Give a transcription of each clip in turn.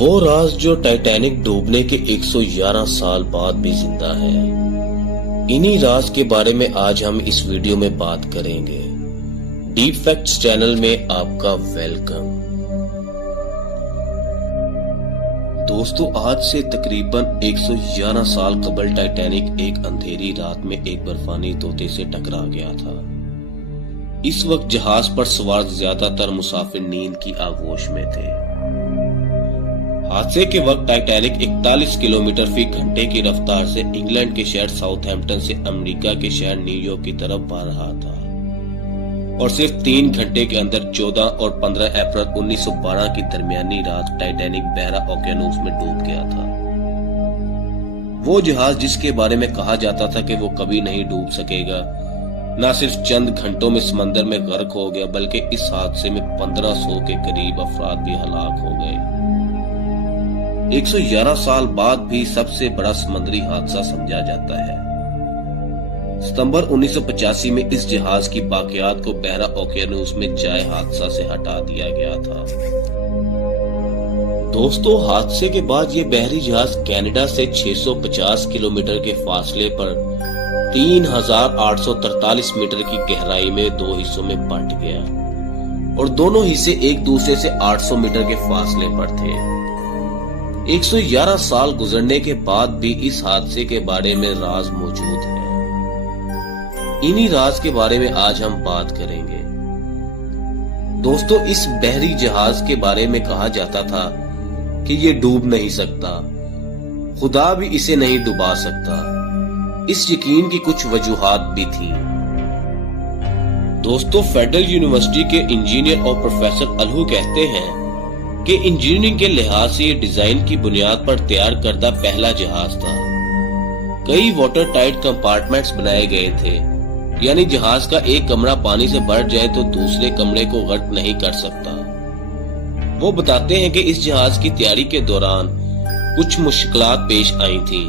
وہ راز جو ٹائٹینک ڈوبنے کے 111 سال بعد بھی زندہ ہے، انہی راز کے بارے میں آج ہم اس ویڈیو میں بات کریں گے۔ ڈیپ فیکٹس چینل میں آپ کا ویلکم۔ دوستو، آج سے تقریباً 111 سال قبل ٹائٹینک ایک اندھیری رات میں ایک برفانی طوطے سے ٹکرا گیا تھا۔ اس وقت جہاز پر سوار زیادہ تر مسافر نیند کی آغوش میں تھے۔ حادثے کے وقت ٹائٹینک 41 کلومیٹر فی گھنٹے کی رفتار سے انگلینڈ کے شہر ساؤتھ ہیمپٹن سے امریکہ کے شہر نیو یارک کی طرف بڑھ رہا تھا، اور صرف 3 گھنٹے کے اندر 14 اور 15 اپریل 1912 کی درمیانی رات ٹائٹینک بحرہ اوقیانوس میں ڈوب گیا تھا۔ وہ جہاز جس کے بارے میں کہا جاتا تھا کہ وہ کبھی نہیں ڈوب سکے گا، نہ صرف چند گھنٹوں میں سمندر میں غرق ہو گیا، بلکہ اس حادثے میں 1500 کے قریب افراد بھی ہلاک ہو گئے۔ 111 سال بعد بھی سب سے بڑا سمندری حادثہ سمجھا جاتا ہے۔ ستمبر 1985 میں اس جہاز کی باقیات کو بحرہ اوقیانوس میں جائے حادثہ سے ہٹا دیا گیا تھا۔ دوستو، حادثے کے بعد یہ بحری جہاز کینیڈا سے 650 کلومیٹر کے فاصلے پر 3843 میٹر کی گہرائی میں 2 حصوں میں بٹ گیا، اور دونوں حصے ایک دوسرے سے 800 میٹر کے فاصلے پر تھے۔ 111 سال گزرنے کے بعد بھی اس حادثے کے بارے میں راز موجود ہے۔ انہی راز کے بارے میں آج ہم بات کریں گے۔ دوستو، اس بحری جہاز کے بارے میں کہا جاتا تھا کہ یہ ڈوب نہیں سکتا، خدا بھی اسے نہیں ڈوبا سکتا۔ اس یقین کی کچھ وجوہات بھی تھیں۔ دوستو، فیڈرل یونیورسٹی کے انجینئر اور پروفیسر الہو کہتے ہیں کہ انجینئرنگ کے لحاظ سے یہ ڈیزائن کی بنیاد پر تیار کردہ پہلا جہاز تھا۔ کئی واٹر ٹائٹ کمپارٹمنٹس بنائے گئے تھے، یعنی جہاز کا ایک کمرہ پانی سے بھر جائے تو دوسرے کمرے کو غرق نہیں کر سکتا۔ وہ بتاتے ہیں کہ اس جہاز کی تیاری کے دوران کچھ مشکلات پیش آئی تھیں،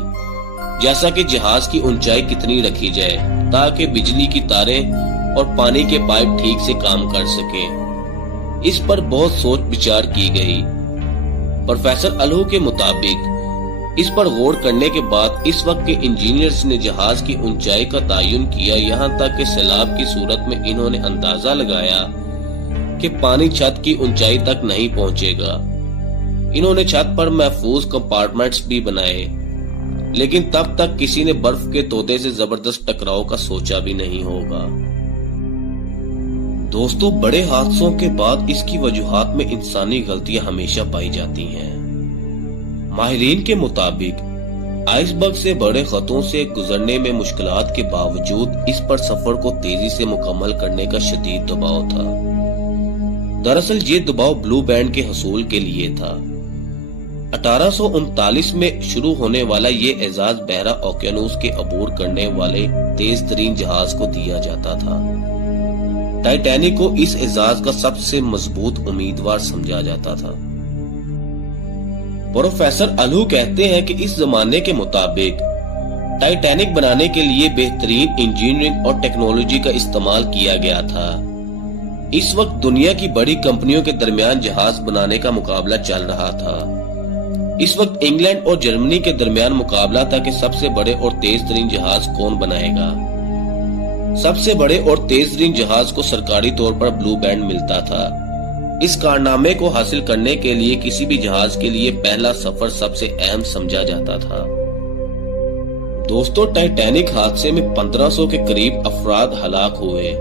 جیسا کہ جہاز کی اونچائی کتنی رکھی جائے تاکہ بجلی کی تاریں اور پانی کے پائپ ٹھیک سے کام کر سکیں۔ اس پر بہت سوچ بچار کی گئی۔ پروفیسر الہو کے مطابق اس پر غور کرنے کے بعد اس وقت کے انجینئرز نے جہاز کی اونچائی کا تعین کیا، یہاں تک کہ سیلاب کی صورت میں انہوں نے اندازہ لگایا کہ پانی چھت کی اونچائی تک نہیں پہنچے گا۔ انہوں نے چھت پر محفوظ کمپارٹمنٹس بھی بنائے، لیکن تب تک کسی نے برف کے تودے سے زبردست ٹکراؤ کا سوچا بھی نہیں ہوگا۔ دوستو، بڑے حادثوں کے بعد اس کی وجوہات میں انسانی غلطیاں ہمیشہ پائی جاتی ہیں۔ ماہرین کے مطابق آئس برگ سے بڑے خطوں سے گزرنے میں مشکلات کے باوجود اس پر سفر کو تیزی سے مکمل کرنے کا شدید دباؤ تھا۔ دراصل یہ دباؤ بلو بینڈ کے حصول کے لیے تھا۔ 1839 میں شروع ہونے والا یہ اعزاز بحرہ اوقیانوس کے عبور کرنے والے تیز ترین جہاز کو دیا جاتا تھا۔ ٹائٹینک کو اس اعزاز کا سب سے مضبوط امیدوار سمجھا جاتا تھا۔ پروفیسر الہو کہتے ہیں کہ اس زمانے کے مطابق ٹائٹینک بنانے کے لیے بہترین انجینئرنگ اور ٹیکنالوجی کا استعمال کیا گیا تھا۔ اس وقت دنیا کی بڑی کمپنیوں کے درمیان جہاز بنانے کا مقابلہ چل رہا تھا۔ اس وقت انگلینڈ اور جرمنی کے درمیان مقابلہ تھا کہ سب سے بڑے اور تیز ترین جہاز کون بنائے گا۔ سب سے بڑے اور تیز ترین جہاز کو سرکاری طور پر بلو بینڈ ملتا تھا۔ اس کارنامے کو حاصل کرنے کے لیے کسی بھی جہاز کے لیے پہلا سفر سب سے اہم سمجھا جاتا تھا۔ دوستو، ٹائٹینک حادثے میں 1500 کے قریب افراد ہلاک ہوئے،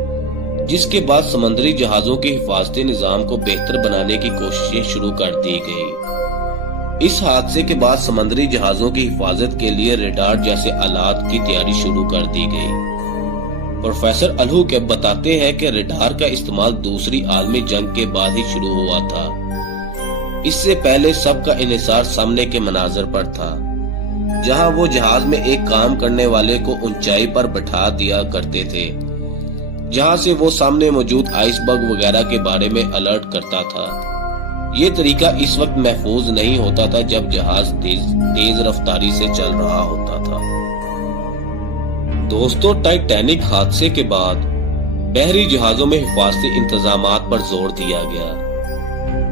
جس کے بعد سمندری جہازوں کے حفاظتی نظام کو بہتر بنانے کی کوششیں شروع کر دی گئی۔ اس حادثے کے بعد سمندری جہازوں کی حفاظت کے لیے ریڈار جیسے آلات کی تیاری شروع کر دی گئی۔ پروفیسر الہو کے بتاتے ہیں کہ ریڈار کا استعمال دوسری عالمی جنگ کے بعد ہی شروع ہوا تھا۔ اس سے پہلے سب کا انحصار سامنے کے مناظر پر تھا، جہاں وہ جہاز میں ایک کام کرنے والے کو اونچائی پر بٹھا دیا کرتے تھے، جہاں سے وہ سامنے موجود آئس برگ وغیرہ کے بارے میں الرٹ کرتا تھا۔ یہ طریقہ اس وقت محفوظ نہیں ہوتا تھا جب جہاز تیز رفتاری سے چل رہا ہوتا تھا۔ دوستو، ٹائٹینک حادثے کے بعد بحری جہازوں میں حفاظتی انتظامات پر زور دیا گیا۔